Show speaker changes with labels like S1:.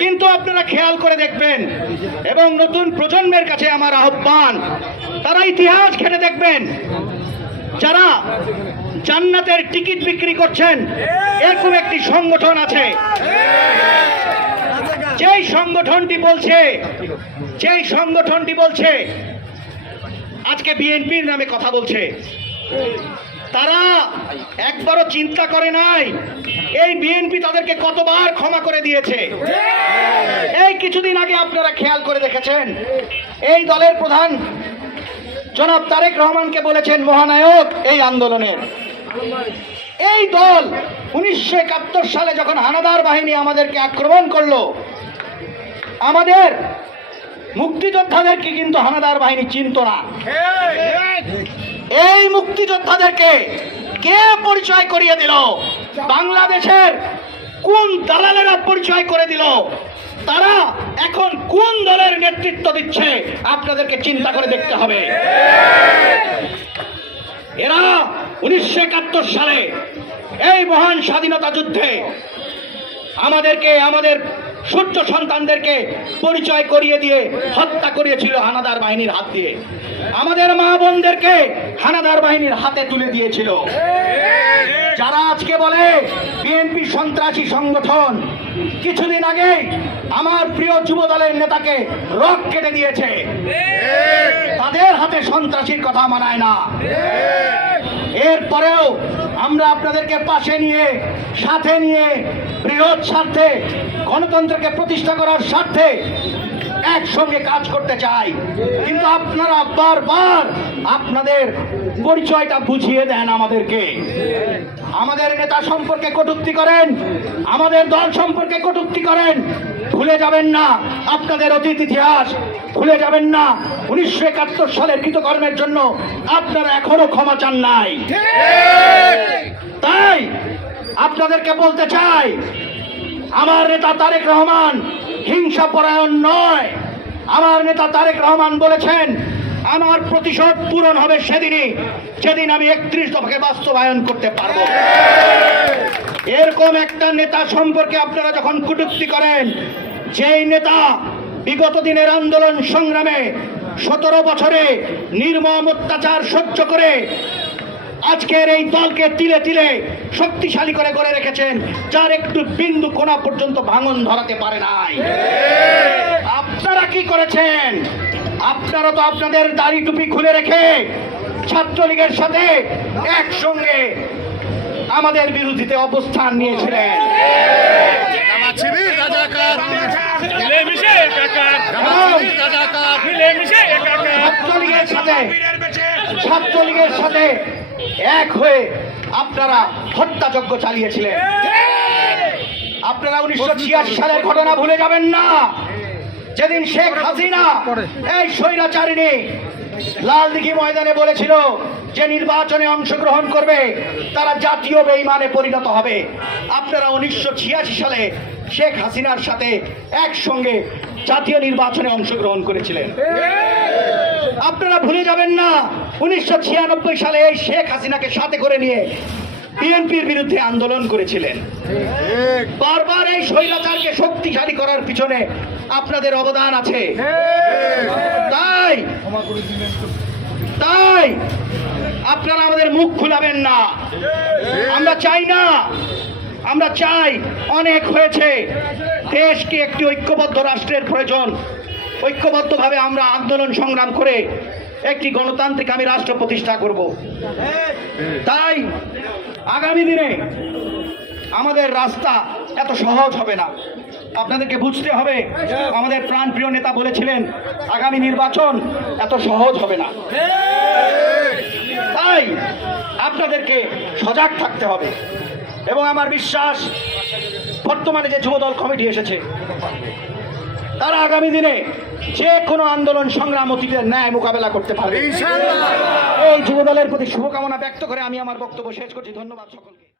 S1: কিন্তু আপনারা খেয়াল করে দেখবেন, এবং নতুন প্রজন্মের কাছে আমার আহ্বান, তারা ইতিহাস ঘেটে দেখবেন, যারা জান্নাতের টিকিট বিক্রি করছেন, এরকম একটি সংগঠন আছে। যেই সংগঠনটি বলছে, যেই সংগঠনটি বলছে, আজকে বিএনপির নামে কথা বলছে। তারা একবারও চিন্তা করে নাই। এই বিএনপি তাদেরকে কতবার ক্ষমা করে দিয়েছে? এই কিছুদিন আগে আপনারা খেয়াল করে দেখেছেন, এই দলের প্রধান জনাব তারেক রহমানকে বলেছেন মহানায়ক এই আন্দোলনের এই দল উনিশশো একাত্তর সালে যখন হানাদার বাহিনী আমাদেরকে আক্রমণ করল, আমাদের মুক্তিযোদ্ধাদেরকে কিন্তু হানাদার বাহিনী চিনত না। মুক্তিযোদ্ধাদেরকে কে পরিচয় করিয়ে দিল? বাংলাদেশের কোন দালালেরা পরিচয় করে দিল? তারা এখন কোন দলের নেতৃত্ব দিচ্ছে? আপনাদেরকে চিন্তা করে দেখতে হবে। এরা উনিশশো একাত্তর সালে এই মহান স্বাধীনতা যুদ্ধে আমাদেরকে, আমাদের সূর্য সন্তানদেরকে পরিচয় করিয়ে দিয়ে হত্যা করিয়েছিল হানাদার বাহিনীর হাত দিয়ে। আমাদের মা বোনদেরকে হানাদার বাহিনীর হাতে তুলে দিয়েছিল। যারা আজকে বলে বিএনপি সন্ত্রাসী সংগঠন, কিছুদিন আগে আমার প্রিয় যুব দলের নেতাকে রক কেটে দিয়েছে। তাদের হাতে সন্ত্রাসীর কথা মানায় না। এরপরেও আমরা আপনাদেরকে পাশে নিয়ে সাথে নিয়ে বৃহৎ স্বার্থে গণতন্ত্রকে প্রতিষ্ঠা করার স্বার্থে একসঙ্গে কাজ করতে চাই। কিন্তু আপনারা বারবার আপনাদের পরিচয়টা বুঝিয়ে দেন আমাদেরকে। আমাদের নেতা সম্পর্কে কটূক্তি করেন, আমাদের দল সম্পর্কে কটূক্তি করেন, ভুলে যাবেন না। আপনাদের অতীত ইতিহাস ভুলে যাবেন না। উনিশশো একাত্তর সালের কৃতকর্মের জন্য আপনারা এখনও ক্ষমা চান নাই। তাই আপনাদেরকে বলতে চাই, আমার নেতা তারেক রহমান হিংসা পরায়ণ নয়। আমার নেতা তারেক রহমান বলেছেন, আমার প্রতিশোধ পূরণ হবে সেদিনই। যেদিন আমি একত্রিশ দফাকে বাস্তবায়ন করতে পারব। এরকম একটা নেতা সম্পর্কে আপনারা যখন কটূক্তি করেন, যেই নেতা বিগত দিনের আন্দোলন সংগ্রামে সতেরো বছরে নির্মম অত্যাচার সহ্য করে আজকের এই দলকে তিলে তিলে শক্তিশালী করে গড়ে রেখেছেন যার একটু বিন্দু কোনা পর্যন্ত ভাঙন ধরাতে পারে নাই। আপনারা কি করেছেন? আপনারা তো আপনাদের দাড়ি টুপি খুলে রেখে ছাত্রলীগের সাথে একসঙ্গে আমাদের বিরোধীতে অবস্থান নিয়েছিলেন। ছাত্রলীগের সাথে ছাত্রলীগের সাথে এক হয়ে আপনারা হত্যাযজ্ঞ চালিয়েছিলেন। আপনারা উনিশশো ছিয়াশি সালের ঘটনা ভুলে যাবেন না। যেদিন শেখ হাসিনা এই স্বৈরাচারিণী লালদিঘি ময়দানে বলেছিল যে নির্বাচনে অংশগ্রহণ করবে তারা জাতীয় বেইমানে পরিণত হবে। আপনারা উনিশশো ছিয়াশি সালে শেখ হাসিনার সাথে একসঙ্গে জাতীয় নির্বাচনে অংশগ্রহণ করেছিলেন। আপনারা ভুলে যাবেন না, উনিশশো ছিয়ানব্বই সালে শেখ হাসিনাকে সাথে করে নিয়ে বিএনপির বিরুদ্ধে আন্দোলন করেছিলেন। বারবার এই স্বৈরাচারকে শক্তিশালী করার পিছনে আপনাদের অবদান আছে। তাই তাই আপনারা আমাদের মুখ খুলাবেন না। আমরা চাই না, আমরা চাই অনেক হয়েছে। দেশকে একটি ঐক্যবদ্ধ রাষ্ট্রের প্রয়োজন। ঐক্যবদ্ধভাবে আমরা আন্দোলন সংগ্রাম করে একটি গণতান্ত্রিক আমি রাষ্ট্র প্রতিষ্ঠা করব। তাই আগামী দিনে আমাদের রাস্তা এত সহজ হবে না। আপনাদেরকে বুঝতে হবে, আমাদের প্রাণপ্রিয় নেতা বলেছিলেন, আগামী নির্বাচন এত সহজ হবে না। তাই আপনাদেরকে সজাগ থাকতে হবে এবং আমার বিশ্বাস, বর্তমানে যে যুবদল কমিটি এসেছে তারা আগামী দিনে যে কোনো আন্দোলন সংগ্রাম অতীতের ন্যায় মোকাবেলা করতে পারবে। এই যুবদলের প্রতি শুভকামনা ব্যক্ত করে আমি আমার বক্তব্য শেষ করছি। ধন্যবাদ সকলকে।